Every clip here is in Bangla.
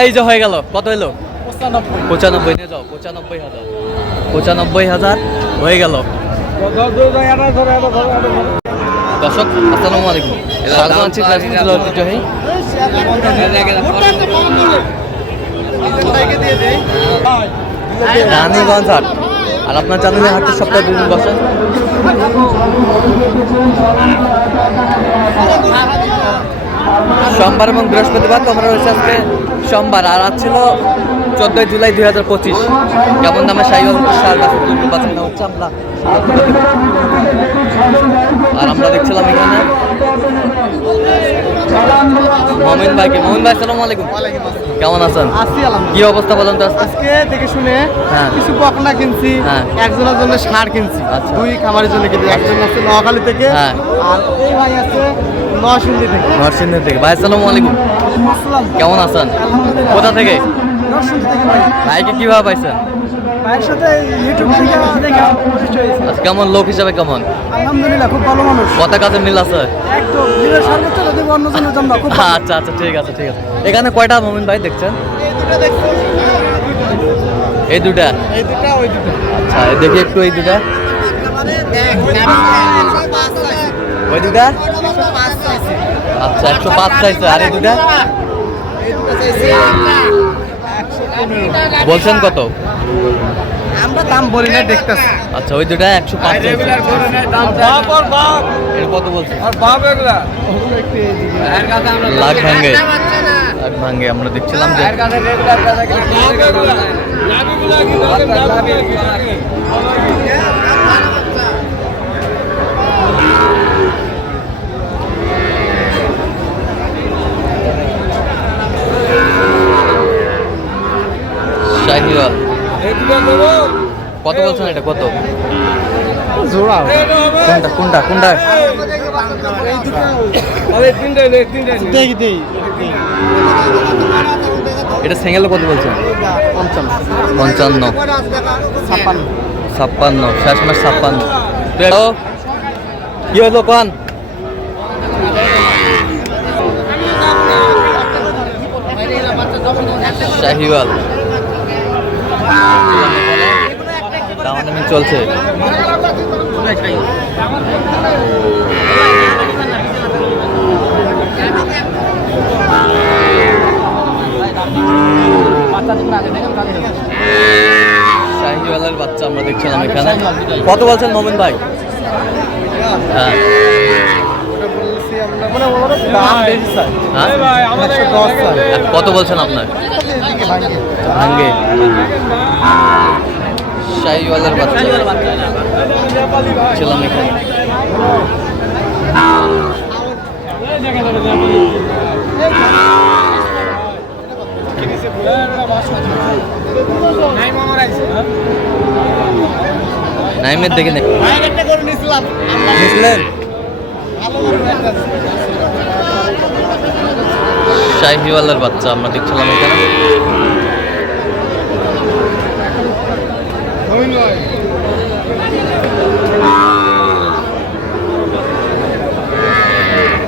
এই যে হয়ে গেল। কত এলো পঁচানব্বই। নিয়ে যাও পঁচানব্বই হাজার। পঁচানব্বই হাজার হয়ে গেল। দর্শক আসসালামু আলাইকুম। ঐতিহ্যবাহী রানীগঞ্জ হাট আর আপনার চ্যানেলে হাটটি সপ্তাহে দুদিন বসেন সোমবার এবং বৃহস্পতিবার তোমরা রয়েছে আজকে সোমবার আর আজ ছিল চোদ্দোই জুলাই দুই হাজার পঁচিশ কেমন দামে সাইকেল সার গাছের দুধ বাঁচানো হচ্ছে আমরা আর আমরা দেখছিলাম এখানে মমিন ভাইকে মমিন ভাই সালাম আলাইকুম কেমন আছেন। কি অবস্থা বলেন তো আজকে দেখে শুনে হ্যাঁ। কিছু বকনা কিনছি হ্যাঁ। একজনের জন্য সার কিনছি আচ্ছা। দুই খামারের জন্য কিনছি একজন আছে নোয়াখালী থেকে হ্যাঁ। আর এই ভাই আছে নরসিংদী থেকে নরসিংদী থেকে ভাই আসসালামু আলাইকুম আসসালাম কেমন আছেন আলহামদুলিল্লাহ। কোথা থেকে নরসিংদী থেকে ভাই ভাইকে কীভাবে পাইছেন ভাইয়ের সাথে ইউটিউব থেকে দেখে পরিচয় হয়েছে। আচ্ছা, কেমন লোক হিসাবে কেমন আলহামদুলিল্লাহ খুব ভালো মানুষ কথা কাজে মিল আছে একদম নিজের সর্বোচ্চ যদি অন্যজনের জন্য খুব আচ্ছা আচ্ছা ঠিক আছে ঠিক আছে এখানে কয়টা মমিন ভাই দেখছেন এই দুটো দেখছি এই দুটা এই দুটা ওই দুটো আচ্ছা দেখি একটু এই দুটা ওই দুটা আচ্ছা একশো পাঁচ চাইছে। আর এই দুটা বলছেন কত? আমরা দাম বলি না দেখতেছি। আচ্ছা ওই দুটা একশো পাঁচ এর কত বলছেন? লাখ ভাঙ্গে লাখ ভাঙ্গে আমরা দেখছিলাম যে শাহিওয়াল কত বলছেন এটা কত? জোড়া। কোনটা কোনটা কোনটা? এটা সিঙ্গেল কত বলছেন পঞ্চান্ন। ছাপ্পান্ন। ছাপ্পান্ন। শেষ মাস ছাপ্পান্ন। কি হলো কোন শাহিওয়াল দামাদামি চলছে। শাহিওয়ালের বাচ্চা আমরা দেখছিলাম এখানে। কত বলছেন মোমিন ভাই? হ্যাঁ। হ্যাঁ? কত বলছেন আপনার? ভাঙ্গে। শাহিওয়ালের বাচ্চা। ছিলাম এখানে। নাইমের দেখে নে একটা করে নিছিলাম বুঝলেন শাহিওয়ালের বাচ্চা আমরা দেখছিলাম এখানে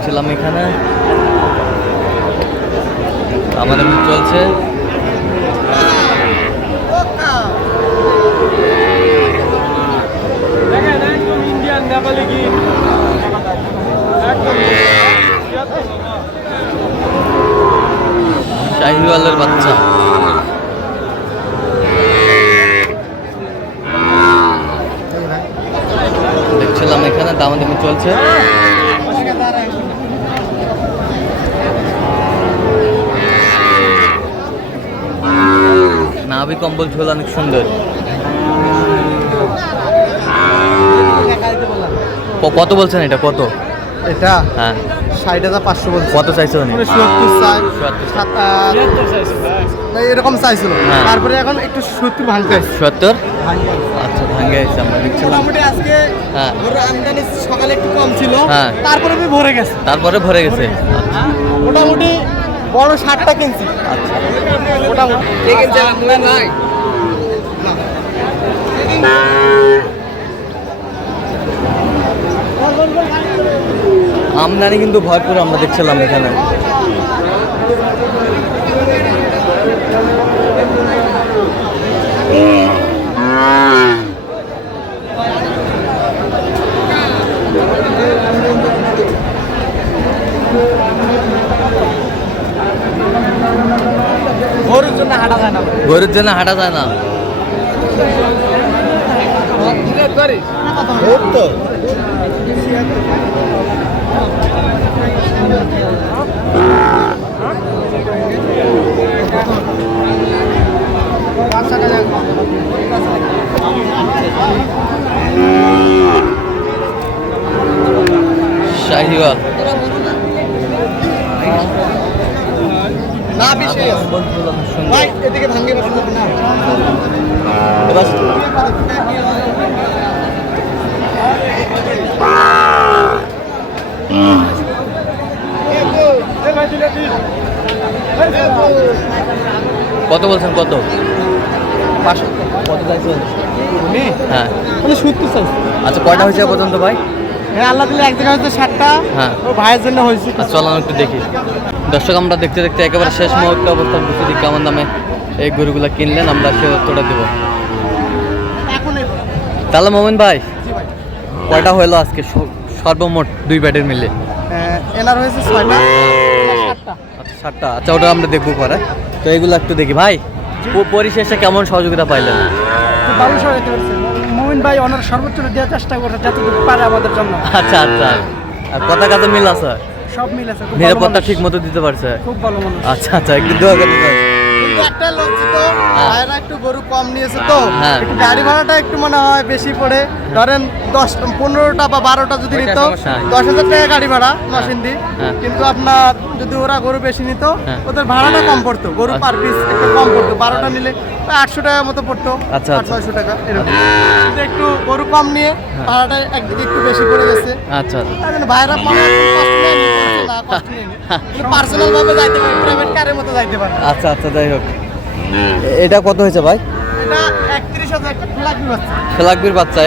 ছিলাম এখানে আমাদের চলছে ইন্ডিয়ান নেপালি কি শাহিওয়ালের বাচ্চা। দেখছিলাম এখানে, দামাদামি চলছে। নাভি কম্বল ঝোল অনেক সুন্দর। কত বলছেন এটা? কত? এটা হ্যাঁ। ষাট হাজার পাঁচশো বলছে। কত চাইছে উনি? মানে এরকম চাইছিল। হ্যাঁ। তারপরে এখন একটু সত্তর ভাঙতে। সত্তর। আচ্ছা ভাঙ্গে আছে আমরা মোটামুটি আজকে হ্যাঁ। আমদানি সকালে একটু কম ছিল। হ্যাঁ। তারপরে আমি ভরে গেছে। তারপরে ভরে গেছে। আচ্ছা মোটামুটি বড় ষাটটা কিনছি। আচ্ছা। মোটামুটি। আমদানি কিন্তু ভরপুর আমরা দেখছিলাম এখানে। গরুর জন্য হাঁটা যায় না। শাহিওয়াল না বেশি ভাই এদিকে ভাঙ্গে বসে না এবার কত বলছেন কত? পাঁচশো কত চাইছেন হ্যাঁ আচ্ছা কয়টা হয়েছে পর্যন্ত ভাই? হ্যাঁ আল্লাহ দিলে এক জায়গায় হচ্ছে ষাটটা হ্যাঁ। ও ভাইয়ের জন্য হয়েছে। আর চলুন একটু দেখি। দর্শক আমরা দেখতে দেখতে একেবারে শেষ মুহূর্তে অবস্থান বুঝতে কেমন দামে এই গরুগুলো কিনলেন আমরা সে দেবো। তাহলে মোমিন ভাই কয়টা হলো আজকে সর্বমোট দুই ব্যাটের মিলে এনার হয়েছে ছয়টা সাতটা আচ্ছা আচ্ছা ওটা আমরা দেখব পরে তো এগুলো একটু দেখি ভাই পরিশেষে কেমন সহযোগিতা পাইলেন ভালো মোমিন ভাই ওনার সর্বোচ্চ দেওয়ার চেষ্টা করছে যতটুকু পারে আমাদের জন্য আচ্ছা আচ্ছা আর কথা কাজে মিল আছে সব মিল আছে নিরাপত্তা ঠিক মতো দিতে পারছে খুব ভালো মানুষ আচ্ছা আচ্ছা একটু দোয়া করে দিতে হবে। কিন্তু একটা লজ্জিত হ্যাঁ। ভাইরা একটু গরু কম নিয়েছে তো। হ্যাঁ। একটু গাড়ি ভাড়াটা একটু মনে হয় বেশি পড়ে। ধরেন দশ পনেরোটা বা বারোটা যদি নিত দশ হাজার টাকা গাড়ি ভাড়া নসিন্দি হ্যাঁ। কিন্তু আপনার যদি ওরা গরু বেশি নিত। ওদের ভাড়াটা কম পড়তো। গরু আচ্ছা। পার পিস একটু কম পড়তো। বারোটা নিলে আটশো টাকার মতো পড়তো। আচ্ছা, আট আচ্ছা। নয়শো টাকা এরকম। কিন্তু একটু গরু কম নিয়ে ভাড়াটা একদিকে একটু বেশি পড়ে গেছে। আচ্ছা আচ্ছা। তাই ভাইরা পার্সোনাল ভাবে যাইতে পারে প্রাইভেট কারের মতো যাইতে পারে। আচ্ছা আচ্ছা যাই হোক। এটা কত হয়েছে ভাই? এটা একত্রিশ হাজার একটা খোলা বাচ্চা। খেলাকবির বাচ্চা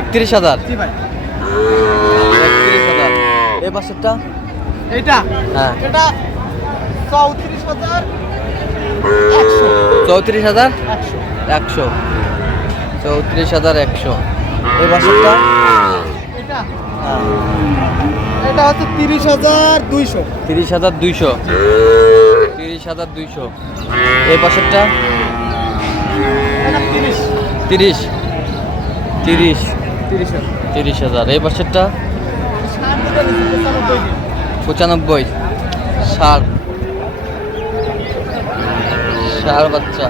একত্রিশ হাজার? জি ভাই। একত্রিশ হাজার। এই বাসেরটা এইটা? হ্যাঁ। এটা চৌত্রিশ হাজার একশো। চৌত্রিশ হাজার? একশো। চৌত্রিশ হাজার একশো। এই বাসেরটা এটা হ্যাঁ। এটা হচ্ছে তিরিশ হাজার দুইশো। তিরিশ হাজার দুইশো। তিরিশ হাজার দুইশো। এই পাশেরটা? তিরিশ। তিরিশ। তিরিশ। তিরিশ হাজার। এই পাশেরটা? পঁচানব্বই। ষাট। ষাট বাচ্চা।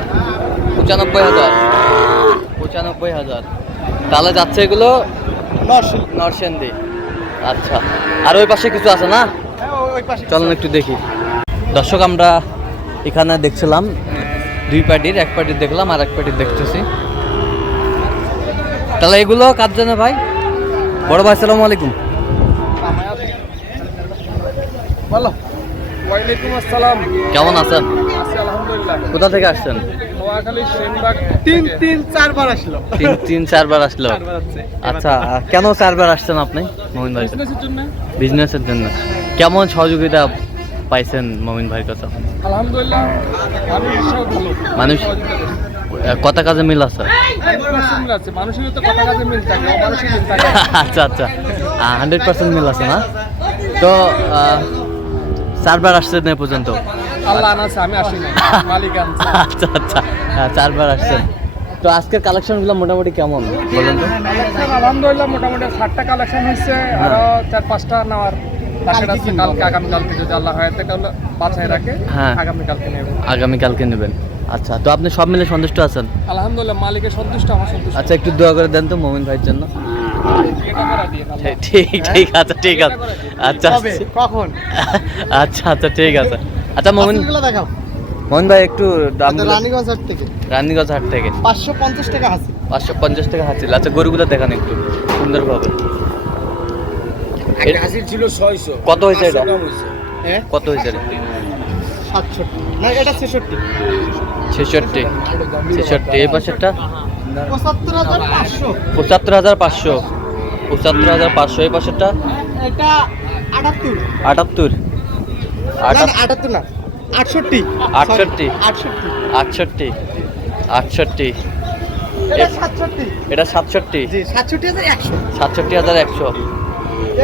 পঁচানব্বই হাজার। পঁচানব্বই হাজার। তাহলে যাচ্ছে এগুলো নশো নরসেন্দি আচ্ছা। আর ওই পাশে কিছু আছে না? চলুন একটু দেখি। দর্শক আমরা এখানে দেখছিলাম দুই পার্টির এক পার্টির দেখলাম আর এক পার্টির দেখতেছি। তাহলে এগুলো কার জন্য ভাই? বড় ভাই সালাম আলাইকুম। বলো। ওয়ালাইকুম আসসালাম। কেমন আছেন? আলহামদুলিল্লাহ। কোথা থেকে আসছেন? তিন তিন চারবার আসলো। তিন তিন চারবার আসলো। আচ্ছা কেন চারবার আসছেন আপনি মমিন ভাই বিজনেসের জন্য। কেমন সহযোগিতা পাইছেন মমিন ভাইয়ের কাছে আলহামদুলিল্লাহ মানুষ কথা কাজে মিল আছে? 100% মিল আছে। মানুষের তো কথা কাজে মিল থাকে মানুষের মিল থাকে। আচ্ছা আচ্ছা। হান্ড্রেড পার্সেন্ট মিল আছে না? তো চারবার আসছেন এ পর্যন্ত। আল্লাহ আনাছে আমি আসি না মালিক আনছে। আচ্ছা আচ্ছা। হ্যাঁ, চারবার আসছেন। তো আজকের কালেকশনগুলো মোটামুটি কেমন? বলেন তো। আলহামদুলিল্লাহ মোটামুটি ষাটটা কালেকশন হয়েছে আরও চার পাঁচটা নেওয়ার কালকে আগামীকালকে যদি আল্লাহ হয় তাহলে বাছাই রাখে হ্যাঁ। আগামীকালকে নেব। আগামীকালকে নেবেন। আচ্ছা তো আপনি সব মিলে সন্তুষ্ট আছেন? আলহামদুলিল্লাহ মালিকের সন্তুষ্ট আমার সন্তুষ্ট। আচ্ছা একটু দোয়া করে দেন তো মোমিন ভাইয়ের জন্য। ঠিক ঠিক আছে ঠিক আছে। আচ্ছা কবে? কখন? আচ্ছা আচ্ছা ঠিক আছে। আচ্ছা হাসিলগুলো দেখাও। মোমিন ভাই একটু দাম রানীগঞ্জ হাট থেকে। রানীগঞ্জ হাট থেকে। পাঁচশো পঞ্চাশ টাকা হাসি পাঁচশো পঞ্চাশ টাকা হাতিল আচ্ছা গরুগুলো দেখান একটু। সুন্দরভাবে। হাসিল ছিল ছয়শো। কত হয়েছে এটা? হ্যাঁ কত হয়েছে এটা? সাতষট্টি। না এটা ছেষট্টি। ছেষট্টি। ছেষট্টি। এই পাশেরটা? পঁচাত্তর হাজার পাঁচশো। পঁচাত্তর হাজার পাঁচশো। পঁচাত্তর হাজার পাঁচশো। এই পাশেরটা? এটা আটাত্তর। আটাত্তর। আটাত্তর না, আটষট্টি। আটষট্টি। আটষট্টি। আটষট্টি। আটষট্টি। এটা সাতষট্টি। সাতষট্টি। হাজার একশো। সাতষট্টি হাজার একশো।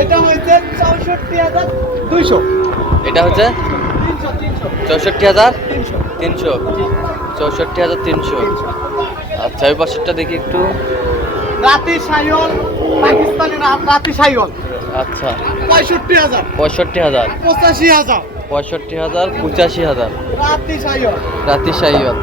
এটা হয়েছে চৌষট্টি হাজার দুইশো। এটা হচ্ছে চৌষট্টি হাজার তিনশো। তিনশো। চৌষট্টি হাজার তিনশো। আচ্ছা ওই পাশেরটা দেখি একটু। রাতি সাইল পাকিস্তানি রাতি সাইল আচ্ছা। পঁয়ষট্টি হাজার। পঁয়ষট্টি হাজার। পঁচাশি হাজার। পঁয়ষট্টি হাজার পঁচাশি হাজার। রাতি সাইল সাইওয়াল।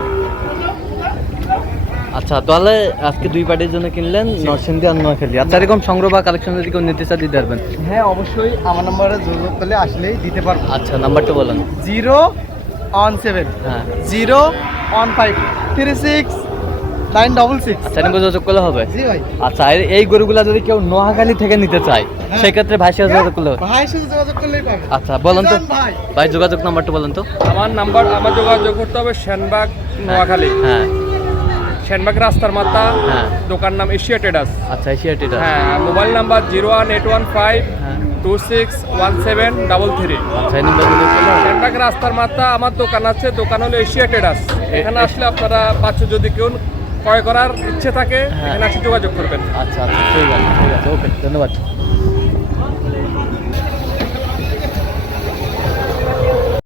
আচ্ছা তাহলে আজকে দুই পার্টির জন্য কিনলেন নরসিংদী আর নোয়াখালী। আচ্ছা এরকম সংগ্রহ বা কালেকশন যদি কেউ নিতে চান দিতে পারবেন। হ্যাঁ অবশ্যই আমার নম্বরে যোগাযোগ করলে আসলেই দিতে পারব। আচ্ছা নাম্বারটা বলেন। জিরো ওয়ান সেভেন হ্যাঁ। Zero one five three six nine double six আচ্ছা এরকম যোগাযোগ করলে হবে? আচ্ছা এই গরুগুলা যদি কেউ নোয়াখালী থেকে নিতে চায় হ্যাঁ। সেক্ষেত্রে ভাই সাথে যোগাযোগ করলে যোগাযোগ করলেই পাবে। আচ্ছা বলেন তো। ভাই। ভাই যোগাযোগ নাম্বারটা বলেন তো। আমার নাম্বার আমার যোগাযোগ করতে হবে শ্যানবাগ নোয়াখালী। হ্যাঁ। শ্যানবাগ রাস্তার মাথা হ্যাঁ। দোকান নাম এশিয়া ট্রেডার্স। আচ্ছা এশিয়াটিটা হ্যাঁ mobile number zero one eight one five হ্যাঁ। Two six one seven double three. আচ্ছা শ্যানবাগ রাস্তার মাথা আমার দোকান আছে দোকান হলো এশিয়া ট্রেডার্স। এখানে আসলে আপনারা বাচ্চা যদি কেউ ক্রয় করার ইচ্ছে থাকে হ্যাঁ। এখানে আসি যোগাযোগ করবেন আচ্ছা আচ্ছা ঠিক আছে ঠিক আছে ওকে ধন্যবাদ